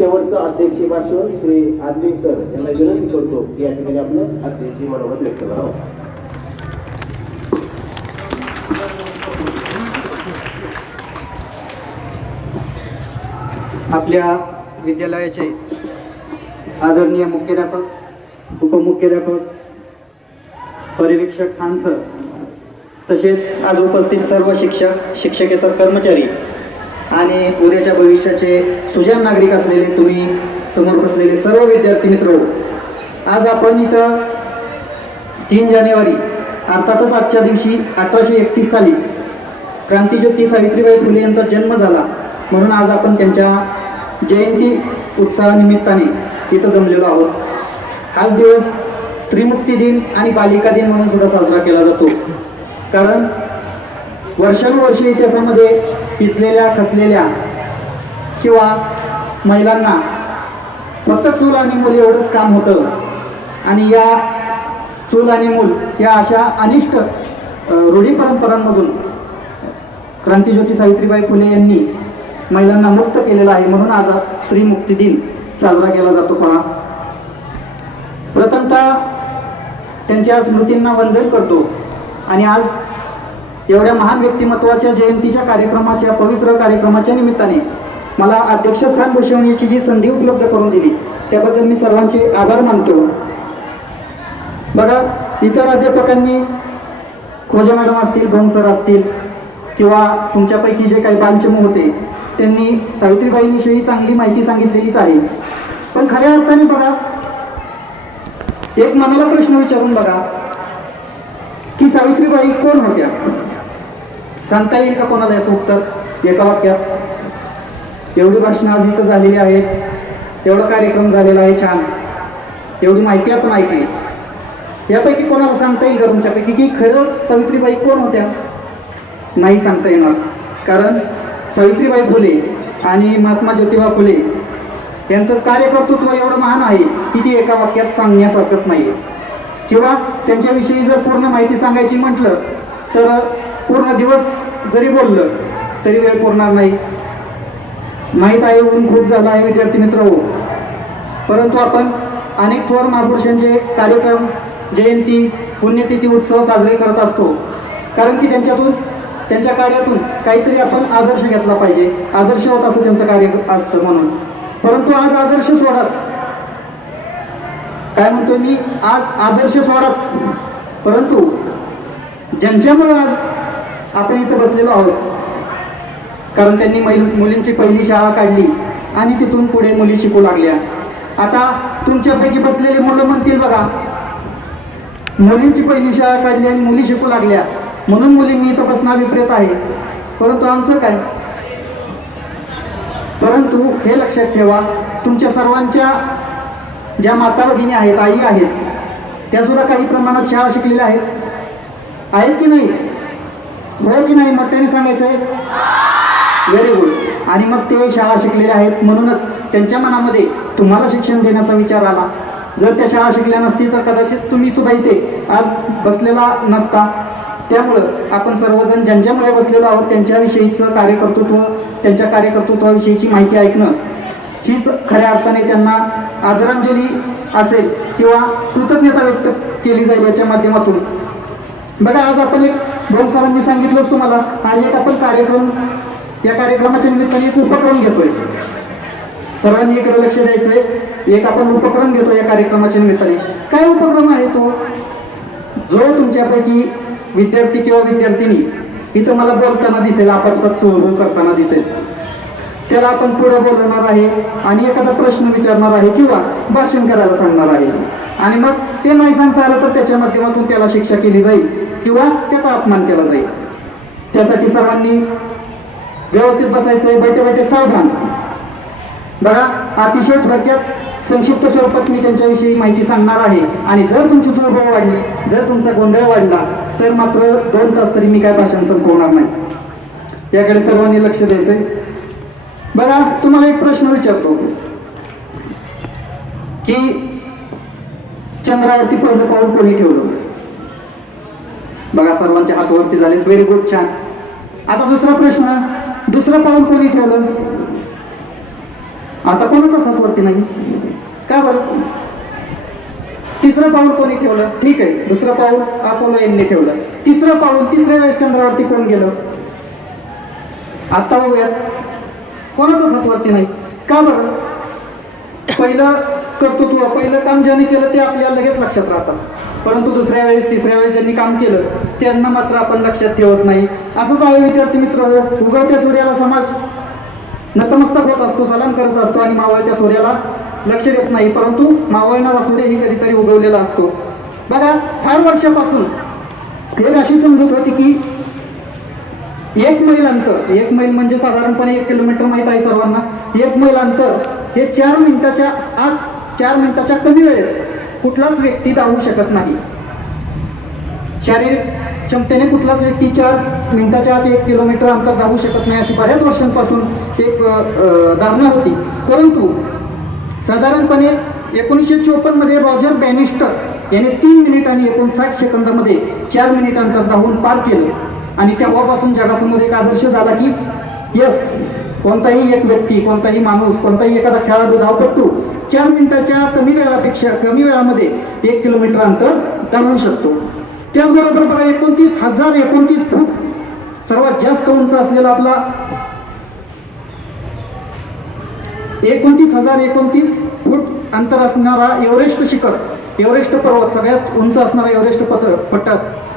शेवटचं अध्यक्षीय भाषण श्री आदलिंग सर यांना विनंती करतो की या ठिकाणी आपलं अध्यक्षीय मनोगत व्यक्त करावं. आपल्या विद्यालयाचे आदरणीय मुख्याध्यापक, उपमुख्याध्यापक, पर्यवेक्षक खान सर, तसेच आज उपस्थित सर्व शिक्षक, शिक्षकेतर कर्मचारी आणि उद्याच्या भविष्याचे सुजाण नागरिक असलेले तुम्ही समोर बसलेले सर्व विद्यार्थी मित्र, आज आपण इथं 3 जानेवारी अर्थातच आजच्या दिवशी 1831 साली क्रांतिज्योती सावित्रीबाई फुले यांचा जन्म झाला, म्हणून आज आपण त्यांच्या जयंती उत्सवानिमित्ताने इथं जमलेलो आहोत. हाच दिवस स्त्रीमुक्ती दिन आणि बालिका दिन म्हणून सुद्धा साजरा केला जातो. कारण वर्षानुवर्षे इतिहासामध्ये पिचलेल्या, खचलेल्या किंवा महिलांना फक्त चूल आणि मूल एवढंच काम होतं, आणि या चूल आणि मूल या अशा अनिष्ट रूढी परंपरांमधून क्रांतिज्योती सावित्रीबाई फुले यांनी महिलांना मुक्त केलेला आहे, म्हणून आज स्त्री मुक्ती दिन साजरा केला जातो. पहा, प्रथमतः त्यांच्या स्मृतींना वंदन करतो आणि आज एवढ्या महान व्यक्तिमत्वाच्या जयंतीच्या कार्यक्रमाच्या, पवित्र कार्यक्रमाच्या निमित्ताने मला अध्यक्षस्थान बसवण्याची जी संधी उपलब्ध करून दिली त्याबद्दल मी सर्वांचे आभार मानतो. बघा, इतर अध्यापकांनी, खोजे मॅडम असतील, भोंग सर असतील किंवा तुमच्यापैकी जे काही बालचमू होते, त्यांनी सावित्रीबाईंविषयी चांगली माहिती सांगितलेलीच आहे. पण खऱ्या अर्थाने बघा, एक मनाला प्रश्न विचारून बघा की सावित्रीबाई कोण होत्या? सांगता येईल का कोणाला याचं उत्तर एका वाक्यात? एवढी भाषणं आज इथं झालेली आहेत, एवढा कार्यक्रम झालेला आहे छान, एवढी माहिती आपण ऐकली, यापैकी कोणाला सांगता येईल का तुमच्यापैकी की खरंच सावित्रीबाई कोण होत्या? नाही सांगता येणार. कारण सावित्रीबाई फुले आणि महात्मा ज्योतिबा फुले यांचं कार्यकर्तृत्व एवढं महान आहे की ती एका वाक्यात सांगण्यासारखंच नाही आहे. किंवा त्यांच्याविषयी जर पूर्ण माहिती सांगायची म्हटलं तर पूर्ण दिवस जरी बोललं तरी वेळ पुरणार नाही. माहीत आहे, ऊन खूप झाला आहे विद्यार्थी मित्र हो, परंतु आपण अनेक थोर महापुरुषांचे कार्यक्रम, जयंती, पुण्यतिथी, उत्सव साजरे करत असतो. कारण की त्यांच्या कार्यातून काहीतरी आपण आदर्श घेतला पाहिजे, आदर्श होत असं त्यांचं कार्य असतं म्हणून. परंतु आज आदर्श सोडाच, काय म्हणतोय मी, आज आदर्श सोडाच, परंतु ज्यांच्यामुळे आज आपण इथं बसलेलो आहोत, कारण त्यांनी मुलींची पहिली शाळा काढली आणि तिथून पुढे मुली शिकू लागल्या. आता तुमच्यापैकी बसलेले मुलं म्हणतील, बघा, मुलींची पहिली शाळा काढली आणि मुली शिकू लागल्या म्हणून मुलींनी इथं बसणं विपरीत आहे, परंतु आमचं काय? परंतु हे लक्षात ठेवा, तुमच्या सर्वांच्या ज्या माता भगिनी आहेत, आई आहेत, त्या सुद्धा काही प्रमाणात शाळा शिकलेल्या आहेत की नाही? हो की नाही? मोठ्याने सांगायचं आहे. Very good. आणि मग ते शाळा शिकलेले आहेत म्हणूनच त्यांच्या मनामध्ये तुम्हाला शिक्षण देण्याचा विचार आला. जर त्या शाळा शिकल्या नसतील तर कदाचित तुम्ही सुद्धा इथे आज बसलेला नसता. त्यामुळं आपण सर्वजण ज्यांच्यामुळे बसलेलो आहोत त्यांच्याविषयीचं कार्यकर्तृत्व, त्यांच्या कार्यकर्तृत्वाविषयीची माहिती ऐकणं हीच खऱ्या अर्थाने त्यांना आदरांजली असेल किंवा कृतज्ञता व्यक्त केली जाईल याच्या माध्यमातून. बघा, आज आपण एक, भोंग सरांनी सांगितलंच तुम्हाला, आज एक आपण कार्यक्रम, या कार्यक्रमाच्या निमित्ताने एक उपक्रम घेतोय. सर्वांनी इकडे लक्ष द्यायचंय. एक आपण उपक्रम घेतो या कार्यक्रमाच्या निमित्ताने. काय उपक्रम आहे तो? जो तुमच्यापैकी विद्यार्थी किंवा विद्यार्थिनी इथं मला बोलताना दिसेल, आपापसात चुळबुळ करताना दिसेल, त्याला आपण पुढे बोलवणार आहे आणि एखादा प्रश्न विचारणार आहे किंवा भाषण करायला सांगणार आहे. आणि मग ते नाही सांगता आलं तर त्याच्या माध्यमातून त्याला शिक्षा केली जाईल किंवा त्याचा अपमान केला जाईल. त्यासाठी सर्वांनी व्यवस्थित बसायचं आहे, बैठे बैठे सावधान. बघा, अतिशय थोडक्यात संक्षिप्त स्वरूपात मी त्यांच्याविषयी माहिती सांगणार आहे. आणि जर तुमची चुळबुळ वाढली, जर तुमचा गोंधळ वाढला तर मात्र 2 तास तरी मी काय भाषण संपवणार नाही. याकडे सर्वांनी लक्ष द्यायचंय. बघा, तुम्हाला एक प्रश्न विचारतो की चंद्रावरती पहिलं पाऊल कोणी ठेवलं? बघा, सर्वांच्या हातावरती झालेत. व्हेरी गुड, छान. आता दुसरा प्रश्न, दुसरं पाऊल कोणी ठेवलं? आता कोणाचाच हात वरती नाही. का बरं? तिसरं पाऊल कोणी ठेवलं? ठीक आहे, दुसरं पाऊल अपोलो यांनी ठेवलं. तिसरं पाऊल, तिसऱ्या वेळेस चंद्रावरती कोण गेलं? आत्ता बघूयात. कोणाचाच हात वरती नाही. का बरं? पहिलं कर्तृत्व, पहिलं काम ज्याने केलं ते आपल्याला लगेच लक्षात राहतं, परंतु दुसऱ्या वेळेस तिसऱ्या वेळेस ज्यांनी काम केलं त्यांना मात्र आपण लक्षात ठेवत नाही. असंच आहे विद्यार्थी मित्र. उगवत्या सूर्याला समाज नतमस्तक होत असतो, सलाम करत असतो आणि मावळत्या सूर्याला लक्ष देत नाही, परंतु मावळणारा सूर्य ही कधीतरी उगवलेला असतो. बघा, फार वर्षापासून एक अशी समजूत होती की 1 मैल अंतर, 1 मैल म्हणजे साधारणपणे 1 किलोमीटर माहीत आहे सर्वांना. 1 मैल अंतर हे 4 मिनिटाच्या आत, 4 मिनिटाच्या कमी वेळेत कुठलाच व्यक्ती धावू शकत नाही. शारीरिक क्षमतेने कुठलाच व्यक्ती 4 मिनिटाच्या आत 1 किलोमीटर अंतर धावू शकत नाही, अशी बऱ्याच वर्षांपासून एक धारणा होती. परंतु साधारणपणे 1954 मध्ये रॉजर बॅनिस्टर याने 3 मिनिट आणि 59 सेकंदामध्ये 4 मिनिट अंतर धावून पार केलं. आणि तेव्हापासून जगासमोर एक आदर्श झाला की यस, कोणताही एक व्यक्ती, कोणताही माणूस, कोणताही एखादा खेळाडू, धावपटू 4 मिनिटाच्या कमी वेळामध्ये 1 किलोमीटर अंतर धावू शकतो. त्याचबरोबर बघा, 29,029 फूट सर्वात जास्त उंच असलेला आपला 29,029 फूट अंतर असणारा एव्हरेस्ट शिखर, एव्हरेस्ट पर्वत, सगळ्यात उंच असणारा एव्हरेस्ट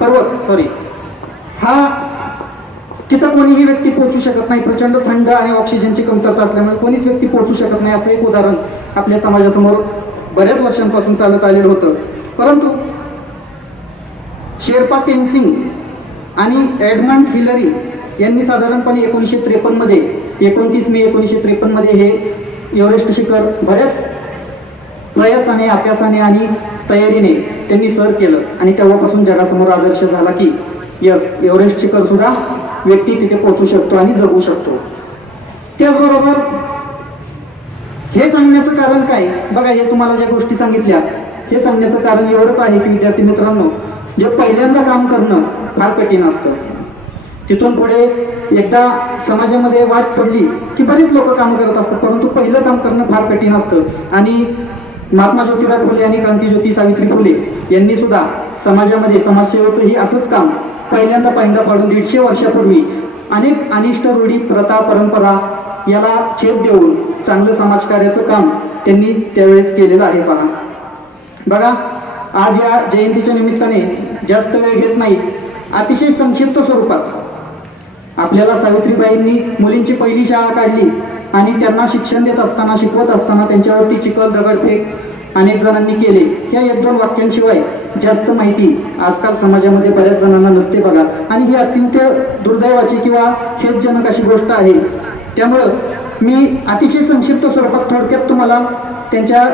पर्वत हा तिथं कोणीही व्यक्ती पोहोचू शकत नाही. प्रचंड थंड आणि ऑक्सिजनची कमतरता असल्यामुळे कोणीच व्यक्ती पोहोचू शकत नाही. असं एक उदाहरण आपल्या समाजासमोर बऱ्याच वर्षांपासून चालत आलेलं होतं. परंतु शेर्पा तेनसिंग आणि एडमंड हिलरी यांनी साधारणपणे 1953 मध्ये 29 मे 1953 मध्ये हे एव्हरेस्ट शिखर बऱ्याच प्रयासाने, अभ्यासाने आणि तयारीने त्यांनी सर केलं. आणि तेव्हापासून जगासमोर आदर्श झाला की यस, एव्हरेस्ट शिखर सुद्धा व्यक्ती तिथे पोहोचू शकतो आणि जगू शकतो. त्याचबरोबर हे सांगण्याचं कारण काय? बघा, हे तुम्हाला ज्या गोष्टी सांगितल्या हे सांगण्याचं कारण एवढंच आहे की विद्यार्थी मित्रांनो, जे पहिल्यांदा काम करणं फार कठीण असतं. तिथून पुढे एकदा समाजामध्ये वाट पडली की बरीच लोक काम करत असतात, परंतु पहिलं काम करणं फार कठीण असतं. आणि महात्मा ज्योतिराव फुले आणि क्रांतीज्योती सावित्री फुले यांनी सुद्धा समाजामध्ये समाजसेवेचं ही असंच काम पहिल्यांदा पायंडा पाडून 150 वर्षापूर्वी अनेक अनिष्ट रूढी, प्रथा, परंपरा याला छेद देऊन चांगलं समाजकार्याचं काम त्यांनी त्यावेळेस केलेलं आहे. बघा, आज या जयंतीच्या निमित्ताने जास्त वेळ घेत नाही, अतिशय संक्षिप्त स्वरूपात आपल्याला सावित्रीबाईंनी मुलींची पहिली शाळा काढली आणि त्यांना शिक्षण देत असताना, शिकवत असताना त्यांच्यावरती चिखल, दगडफेक अनेक जणांनी केले. ह्या 1-2 वाक्यांशिवाय जास्त माहिती आजकाल समाजामध्ये बऱ्याच जणांना नसते बघा. आणि ही अत्यंत दुर्दैवाची किंवा खेदजनक अशी गोष्ट आहे. त्यामुळं मी अतिशय संक्षिप्त स्वरूपात थोडक्यात तुम्हाला त्यांच्या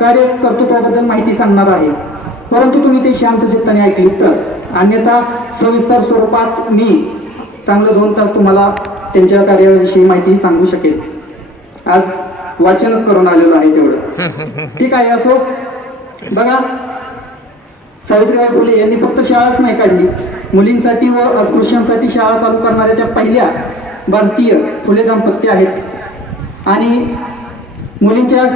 कार्यकर्तृत्वाबद्दल माहिती सांगणार आहे, परंतु तुम्ही ते शांत चित्ताने ऐकली तर. अन्यथा सविस्तर स्वरूपात मी चांगलं 2 तास तुम्हाला त्यांच्या कार्याविषयी माहिती सांगू शकेल. आज वाचनच करून आलेलो आहे तेवढं, ठीक आहे. असो, बघा, सावित्रीबाई फुले यांनी फक्त शाळाच नाही काढली, मुलींसाठी व अस्पृश्यांसाठी शाळा चालू करणाऱ्या त्या पहिल्या भारतीय फुले दाम्पत्य आहेत. आणि मुलींच्या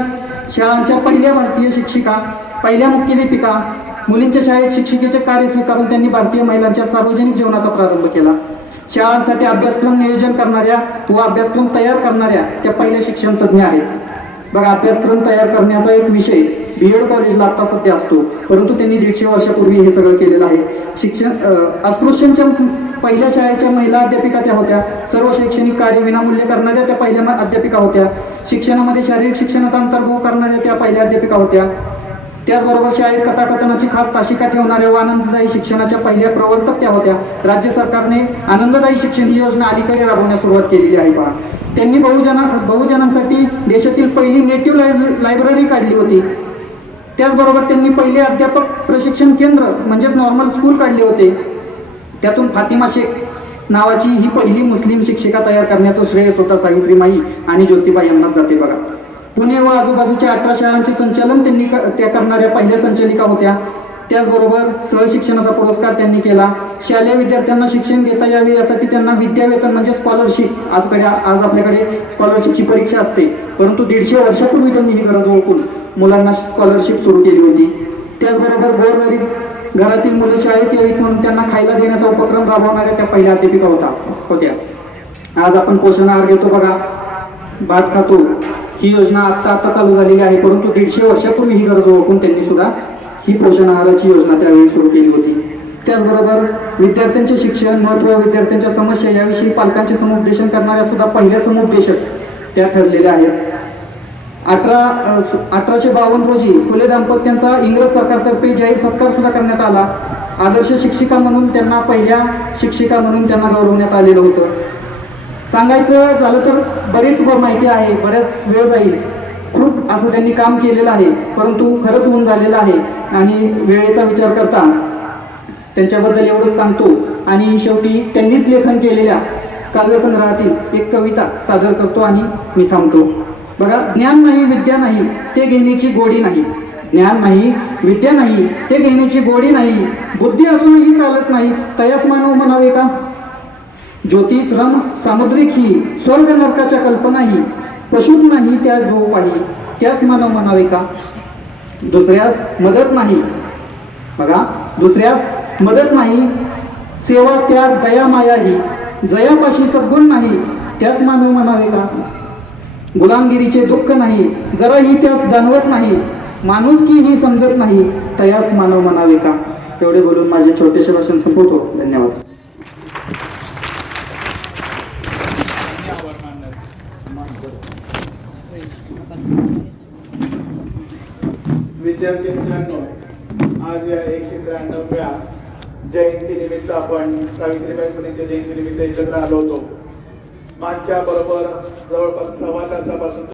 शाळांच्या पहिल्या भारतीय शिक्षिका, पहिल्या मुख्याध्यापिका, मुलींच्या शाळेत शिक्षिकेचे कार्य स्वीकारून त्यांनी भारतीय महिलांच्या सार्वजनिक जीवनाचा प्रारंभ केला. शाळांसाठी अभ्यासक्रम नियोजन करणाऱ्या व अभ्यासक्रम तयार करणाऱ्या त्या पहिल्या शिक्षण तज्ज्ञ आहेत. बघा, अभ्यासक्रम तयार करण्याचा एक विषय BEd कॉलेजला आता सध्या असतो, परंतु त्यांनी 150 वर्षापूर्वी हे सगळं केलेलं आहे. अस्पृश्यांच्या पहिल्या शाळेच्या महिला अध्यापिका त्या होत्या. सर्व शैक्षणिक कार्य विनामूल्य करणाऱ्या त्या पहिल्या अध्यापिका होत्या. शिक्षणामध्ये शारीरिक शिक्षणाचा अंतर्भाव करणाऱ्या त्या पहिल्या अध्यापिका होत्या. त्याचबरोबर शाळेत कथाकथनाची खास तासिका ठेवणाऱ्या व आनंददायी शिक्षणाच्या पहिल्या प्रवर्तक त्या होत्या. राज्य सरकारने आनंददायी शिक्षण ही योजना अलीकडे राबवण्यास सुरुवात केलेली आहे. पहा, त्यांनी बहुजनांसाठी देशातील पहिली नेटिव्ह लायब्ररी काढली होती. त्याचबरोबर त्यांनी पहिले अध्यापक प्रशिक्षण केंद्र म्हणजेच नॉर्मल स्कूल काढले होते. त्यातून फातिमा शेख नावाची ही पहिली मुस्लिम शिक्षिका तयार करण्याचं श्रेय स्वतः सावित्रीमाई आणि ज्योतिबा यांनाच जाते. बघा, पुणे व आजूबाजूच्या 18 शाळांचे संचालन त्या करणाऱ्या पहिल्या संचालिका होत्या. त्याचबरोबर सहशिक्षणाचा पुरस्कार त्यांनी केला. शालेय विद्यार्थ्यांना शिक्षण घेता यावे यासाठी त्यांना विद्यावेतन म्हणजे स्कॉलरशिप आज आपल्याकडे स्कॉलरशिपची परीक्षा असते, परंतु 150 वर्षापूर्वी त्यांनी ही गरज ओळखून मुलांना स्कॉलरशिप सुरू केली होती. त्याचबरोबर गोरगरीब घरातील मुले शाळेत यावीत म्हणून त्यांना खायला देण्याचा उपक्रम राबवणाऱ्या त्या पहिल्या अध्यापिका होत्या. आज आपण पोषण आहार घेतो बघा, भात खातो, ही योजना आत्ता चालू झालेली आहे, परंतु 150 वर्षापूर्वी ही गरज ओळखून त्यांनी सुद्धा ही पोषण आहाराची योजना त्यावेळी सुरू केली होती. त्याचबरोबर विद्यार्थ्यांचे शिक्षण महत्त्व, विद्यार्थ्यांच्या समस्या याविषयी पालकांचे समुपदेशन करणाऱ्या सुद्धा पहिल्या समुपदेशक त्या ठरलेल्या आहेत. 1852 रोजी फुले दाम्पत्यांचा इंग्रज सरकारतर्फे जाहीर सत्कार सुद्धा करण्यात आला. आदर्श शिक्षिका म्हणून त्यांना पहिल्या शिक्षिका म्हणून त्यांना गौरवण्यात आलेलं होतं. सांगायचं झालं तर बरीच माहिती आहे, बऱ्याच वेळ जाईल. खूप असं त्यांनी काम केलेलं आहे, परंतु खरंच होऊन झालेलं आहे आणि वेळेचा विचार करता त्यांच्याबद्दल एवढंच सांगतो आणि शेवटी त्यांनीच लेखन केलेल्या काव्यसंग्रहातील एक कविता सादर करतो आणि मी थांबतो. बघा, ज्ञान नाही विद्या नाही ते घेण्याची गोडी नाही, ज्ञान नाही विद्या नाही ते घेण्याची गोडी नाही, बुद्धी असूनही चालत नाही तयास मानव म्हणावे का. ज्योतिष रम सामुद्रिक ही स्वर्ग नरकाच्या कल्पना ही, पशुत नाही त्या जो पाही त्यास मानव म्हणावे का. दुसऱ्यास मदत नाही, बघा, दुसऱ्यास मदत नाही, सेवा त्याग दया माया ही, जयापाशी सद्गुण नाही त्यास मानव म्हणावे का. गुलामगिरीचे दुःख नाही जराही त्यास जाणवत नाही, माणुसकी ही समजत नाही तयास मानव म्हणावे का. एवढे बोलून माझे छोटेसे भाषण संपवतो. धन्यवाद. विद्यार्थी मित्रांनो, आज या 193व्या जयंतीनिमित्त आपण सावित्रीबाई फुलेंच्या जयंतीनिमित्त एकत्र आलो होतो. मागच्या बरोबर जवळपास 1.25 तासापासून